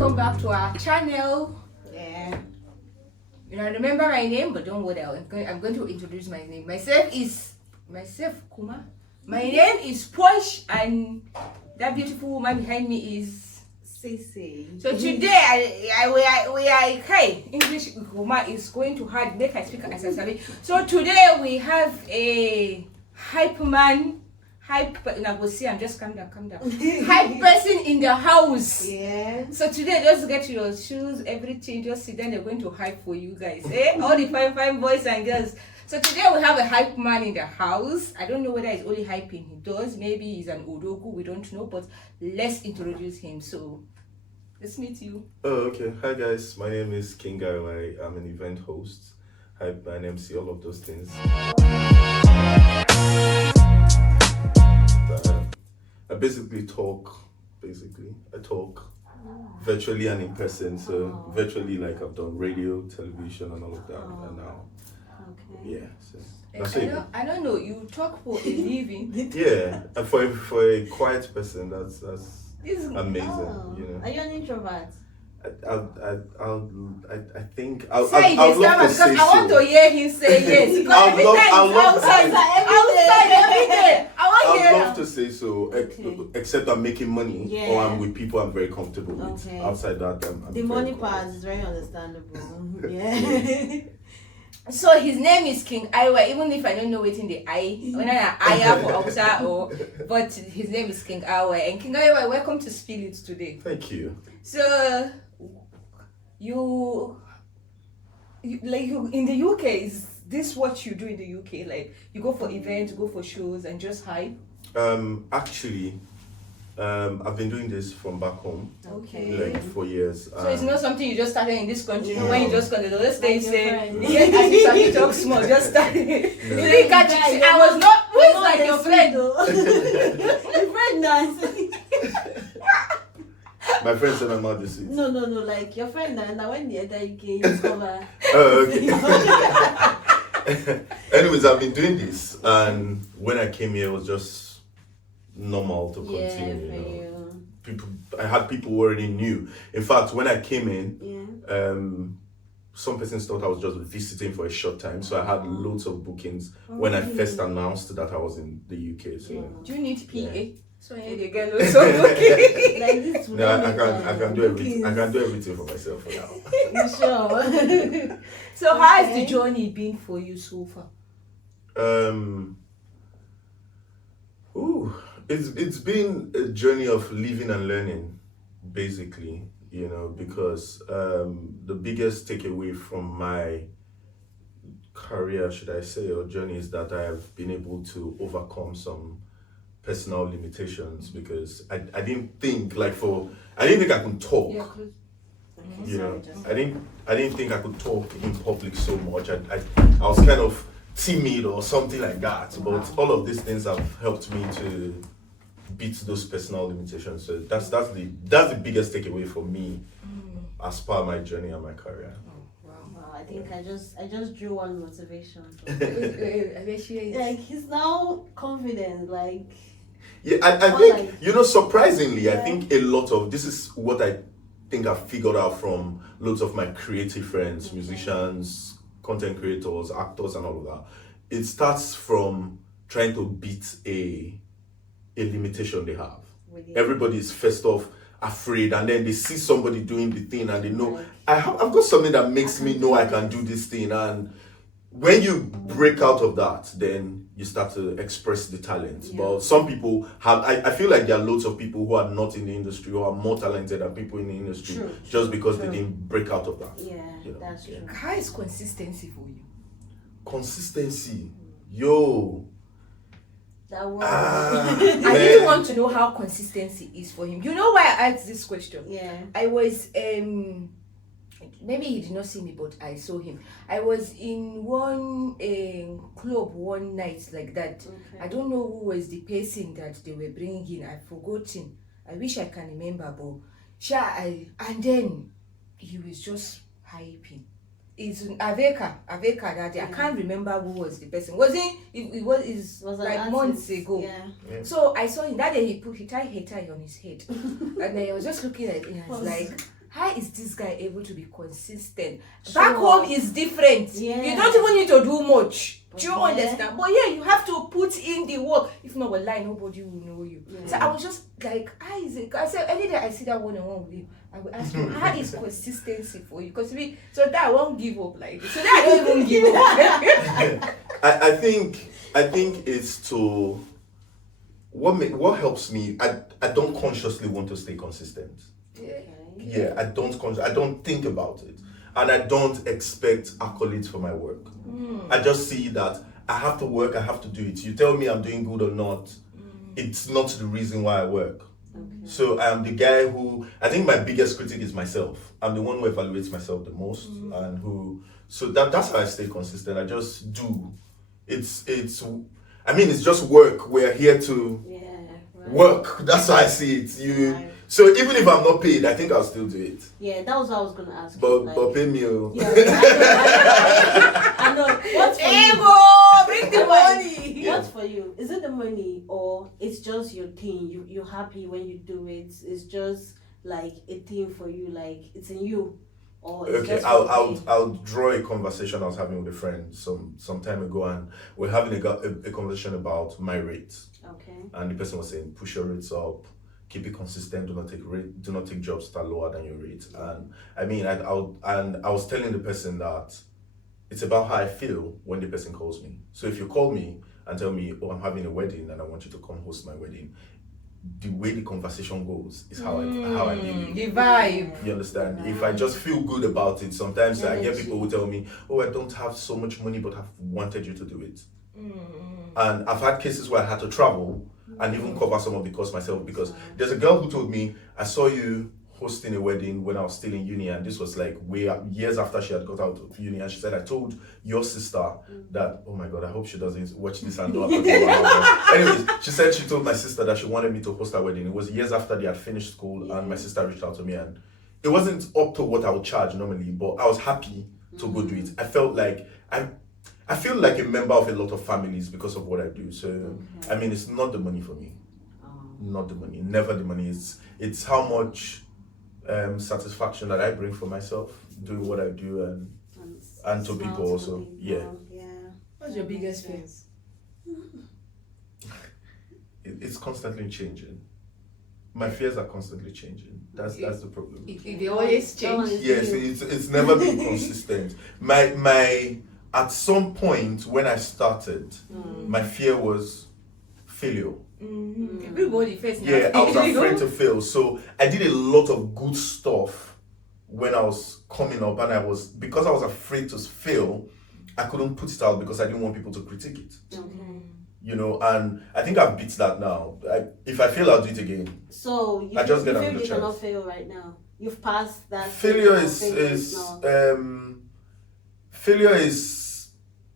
welcome back to our channel. Yeah. You know, I remember my name, but don't worry. I'm going to introduce my name. Myself, Kuma. My name is Posh, and that beautiful woman behind me is Cece. So today, we are hey, English Kuma is going to hard make I speak as I say. So today we have a hype man. I'm just calm down. Hype person in the house. Yeah. So today, just get your shoes, everything, just sit down. They're going to hype for you guys. All the fine boys and girls. So today we have a hype man in the house. I don't know whether he's only hyping. He does. Maybe he's an Odogu. We don't know. But let's introduce him. So let's meet you. Oh, okay. Hi guys. My name is King Iwai. I'm an event host, hype man, MC, all of those things. I basically talk. I talk virtually and in person. So virtually, like I've done radio, television, and all of that. And now, yeah. So that's I don't know. You talk for a living. Yeah, and for a quiet person, that's amazing. Oh. You know. Are you an introvert? I think I'd Say love this to say because I want to hear him say yes. Because I'd every love- time I'd he's love- outside every day. I want to I'd hear love him. to say so, Okay. except I'm making money Yeah. or I'm with people I'm very comfortable with. Okay. Outside that, I'm The very money quiet. part is very understandable. Yeah. So his name is King Iwa, even if I don't know it in the I, when I Aya for Hausa or, but his name is King Iwa. And King Iwa, welcome to Spill It today. Thank you. So you in the UK, is this what you do in the UK? Like you go for events, go for shows, and just hype? Actually, I've been doing this from back home, Okay. like for years. So it's not something you just started in this country. Yeah. When you just got let's stay Like your say, friend. yeah, and you start to talk small, just started. You No. didn't catch it. I was not. Who is like your friend? Your friend nice. My friend said I'm not deceased. No, like your friend now when the other UK you discover. Oh, okay. Anyways, I've been doing this, and when I came here, it was just normal to Yeah, continue. for You know? you. People, I had people who already knew. In fact, when I came in, Yeah. some persons thought I was just visiting for a short time, so I had loads of bookings when I first announced that I was in the UK. So Yeah. Do you need PA? Yeah. So yeah, they get lots of booking. Like this no, I can do everything. I can do everything for myself for now. You sure? So how has Okay. the journey been for you so far? It's been a journey of living and learning, basically, you know, because the biggest takeaway from my career, should I say, or journey is that I have been able to overcome some personal limitations, because I didn't think I didn't think I could talk. Yeah, close. You know, Sorry, I didn't think I could talk in public so much. I was kind of timid or something like that. But all of these things have helped me to beat those personal limitations. So that's the biggest takeaway for me as part of my journey and my career. Wow, I think I just drew one motivation. Yeah. Like he's now confident. Like Yeah, I Or think, like- you know, surprisingly, I Yeah. think a lot of this is what I think I've figured out from loads of my creative friends, musicians, content creators, actors, and all of that. It starts from trying to beat a limitation they have. really. Everybody is first off afraid, and then they see somebody doing the thing and they know, Right. I've got something that makes me know I can do this thing. And when you break out of that, then you start to express the talent. Yeah. But some people have, I feel like there are loads of people who are not in the industry, who are more talented than people in the industry, True, just because true. they didn't break out of that. Yeah, You know, that's yeah. true. How is consistency for you? Consistency. Yo. That was. Ah. I really want to know how consistency is for him. You know why I asked this question? Yeah. I was maybe he did not see me, but I saw him. I was in one club one night like that. Okay. I don't know who was the person that they were bringing in. I've forgotten. I wish I can remember, but and then he was just hyping. It's Aveka that day. I can't remember who was the person. It was Was an like artist. months ago. Yeah. So I saw him that day. He tied hair tie on his head, and I was just looking at him. I was like, how is this guy able to be consistent? Sure. Back home is different. Yeah. You don't even need to do much. Do you Okay. understand? But yeah, you have to put in the work. If not, wallahi, nobody will know you. Yeah. So I was just like, how is it? I said, any day I see that one-on-one with you, I will ask you, how is consistency for you? Because so that I won't give up like this. So that I don't even give up. I think it's to what helps me. I don't consciously want to stay consistent. Okay. Yeah, I don't think about it, and I don't expect accolades for my work. I just see that I have to work, I have to do it. You tell me I'm doing good or not, it's not the reason why I work. Okay. So I'm the guy who, I think my biggest critic is myself. I'm the one who evaluates myself the most, and that's how I stay consistent. I just do. It's just work. We're here to Yeah. Right. work. That's how I see it. Right. So even if I'm not paid, I think I'll still do it. Yeah, that was what I was gonna ask. But you, like, but pay me. Oh. yeah, I know. What's for you? Ego, bring the money. Yeah. What's for you? Is it the money, or it's just your thing? You're happy when you do it. It's just like a thing for you. Like it's in you, or it's Okay, just I'll draw a conversation I was having with a friend some time ago, and we're having a conversation about my rates, Okay. and the person was saying push your rates up, keep it consistent, do not take jobs that are lower than your rate. And I mean, I was telling the person that it's about how I feel when the person calls me. So if you call me and tell me, oh, I'm having a wedding and I want you to come host my wedding, the way the conversation goes is how I deal. The vibe. You understand? If I just feel good about it, sometimes I get Energy. people who tell me, oh, I don't have so much money, but I've wanted you to do it. And I've had cases where I had to travel and even cover some of the cost myself, because there's a girl who told me, I saw you hosting a wedding when I was still in uni, and this was like years after she had got out of uni, and she said, I told your sister that, oh my god, I hope she doesn't watch this and don't anyways, she said she told my sister that she wanted me to host her wedding. It was years after they had finished school, and my sister reached out to me, and it wasn't up to what I would charge normally, but I was happy to go do it. I felt like I feel like a member of a lot of families because of what I do. So I mean, it's not the money for me. Not the money, never the money. It's how much satisfaction that I bring for myself doing what I do, and to people also. Yeah. What's your biggest fear? It's constantly changing. My fears are constantly changing. That's the problem. They always change. Yes, it's never been consistent. My at some point when I started, my fear was failure. Everybody first. Yeah, I was afraid to fail. So I did a lot of good stuff when I was coming up, and because I was afraid to fail, I couldn't put it out because I didn't want people to critique it. You know, and I think I've beat that now. If I fail, I'll do it again. So you I just feel get another you chance. cannot fail right now. You've passed that. Failure now. is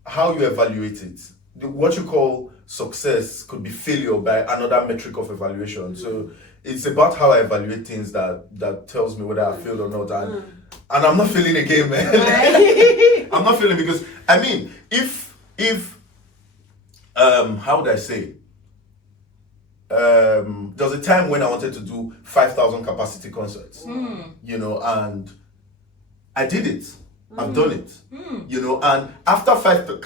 how you evaluate it. What you call success could be failure by another metric of evaluation. So it's about how I evaluate things that tells me whether I failed or not. And I'm not failing again, man. I'm not failing because I mean, if how would I say? There was a time when I wanted to do 5,000 capacity concerts, you know, and I did it. I've done it, you know, and after 5,000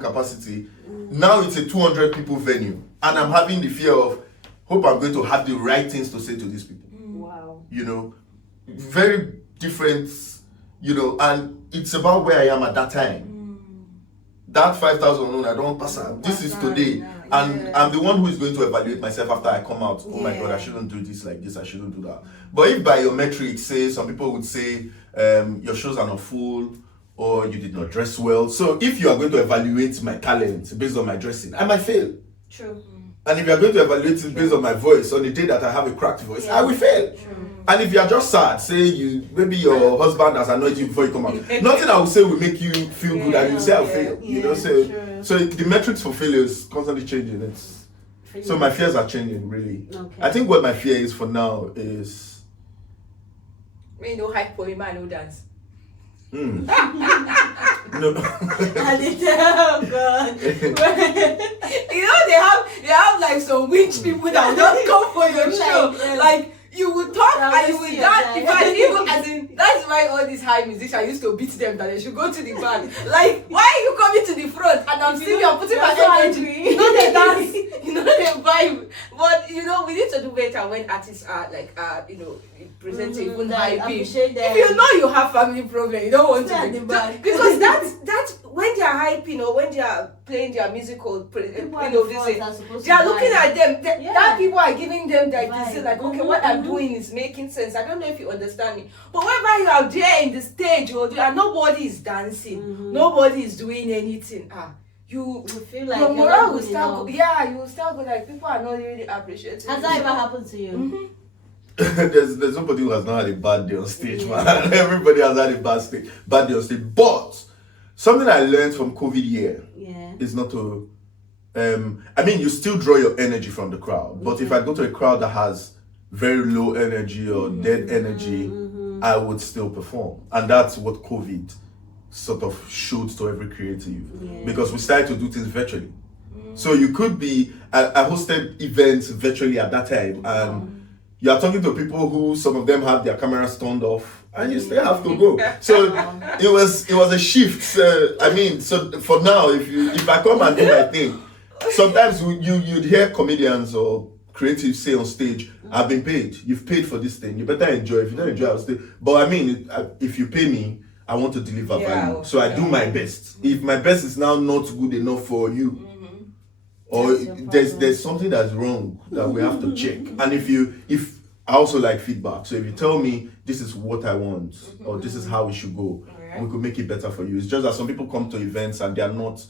capacity, now it's a 200 people venue, and I'm having the fear of, hope I'm going to have the right things to say to these people. Wow. You know, very different, you know, and it's about where I am at that time. That 5,000 I don't pass out. This is today. And I'm the one who is going to evaluate myself after I come out. Oh my God, I shouldn't do this like this, I shouldn't do that. But if by your metrics, say, some people would say, your shows are not full, or you did not dress well. So if you are going to evaluate my talent based on my dressing, I might fail. True. And if you are going to evaluate it based on my voice, on the day that I have a cracked voice, I will fail. And if you are just sad, say maybe your husband has annoyed you before you come out, nothing I will say will make you feel good, and you say I'll fail. You know, so the metrics for failure is constantly changing. So my fears are changing, really. Okay. I think what my fear is for now is Me no hype for him, I no dance. no. Oh God. You know they have like some rich people that will just come for your show. Like, Like You will talk That and you was will your dance. guy. If I even, as in, that's why all these high musicians used to beat them that they should go to the back. Like, why are you coming to the front and I'm still here putting my energy? You know they dance, you know they vibe. But you know we need to do better when artists are like presenting even high pitch. If you know you have family problem, you don't want to be because that's when they are hyping or when they are playing their musical, they are looking at them. That people are giving them like this, like okay, what I'm doing is making sense. I don't know if you understand me, but whenever you are there in the stage and nobody is dancing, nobody is doing anything. You feel like your morale will start. You will start going like people are not really appreciating. Has that ever happened to you? There's nobody who has not had a bad day on stage, man. Everybody has had a bad day on stage. But something I learned from COVID year is not to. I mean, you still draw your energy from the crowd, but if I go to a crowd that has very low energy or dead energy, I would still perform, and that's what COVID sort of showed to every creative because we started to do things virtually. So you could be. I hosted events virtually at that time, and you are talking to people who some of them have their cameras turned off, and you still have to go. So it was a shift. I mean, so for now, if I come and do my thing, sometimes you'd hear comedians or creatives say on stage, "I've been paid. You've paid for this thing. You better enjoy. If you don't enjoy, I'll stay." But I mean, if you pay me, I want to deliver value. So I do my best. If my best is now not good enough for you, or there's something that's wrong that we have to check. And if I also like feedback, so if you tell me this is what I want or this is how we should go, we could make it better for you. It's just that some people come to events and they are not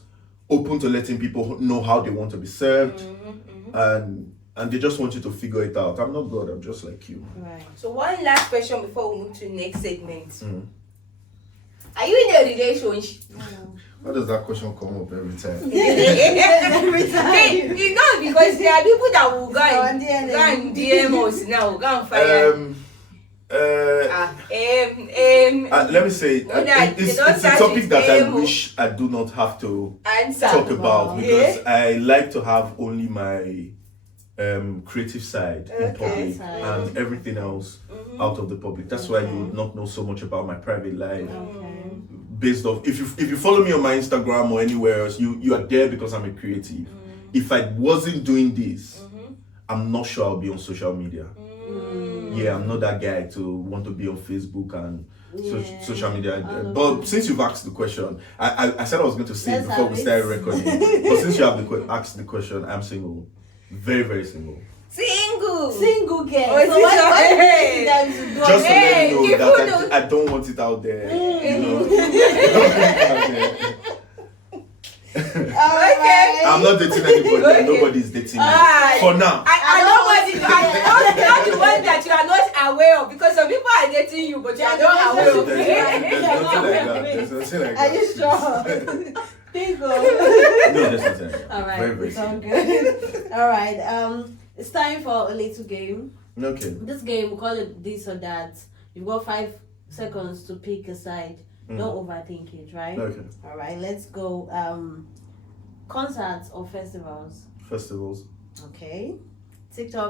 open to letting people know how they want to be served, and they just want you to figure it out. I'm not God, I'm just like you. Right. So one last question before we move to the next segment. Are you in a relationship? Why does that question come up every time? Every time. You know, because there are people that will go and DM us now, go and fire. Let me say, it's a topic that I wish I do not have to talk about because I like to have only my creative side in public and everything else out of the public. That's why you would not know so much about my private life. Based off, if you follow me on my Instagram or anywhere else, you are there because I'm a creative. If I wasn't doing this, I'm not sure I'll be on social media. Yeah, I'm not that guy to want to be on Facebook and social media. But since you've asked the question, I said I was going to say it before we started recording. But since you have asked the question, I'm single. Very, very single. Single girl. So just to let you know that I don't want it out there. You know. Okay. I'm not dating anybody. Nobody's dating me. For now. I not the one that you are not aware of, because some people are dating you, but you are not aware of. There's nothing like that. Are you sure? Single. No, that's not it. All right. Very, very Sound good. All right. It's time for a little game. Okay. This game, we call it this or that. You've got 5 seconds to pick a side. Don't overthink it, right? Okay. All right. Let's go. Concerts or festivals? Festivals. Okay. TikTok.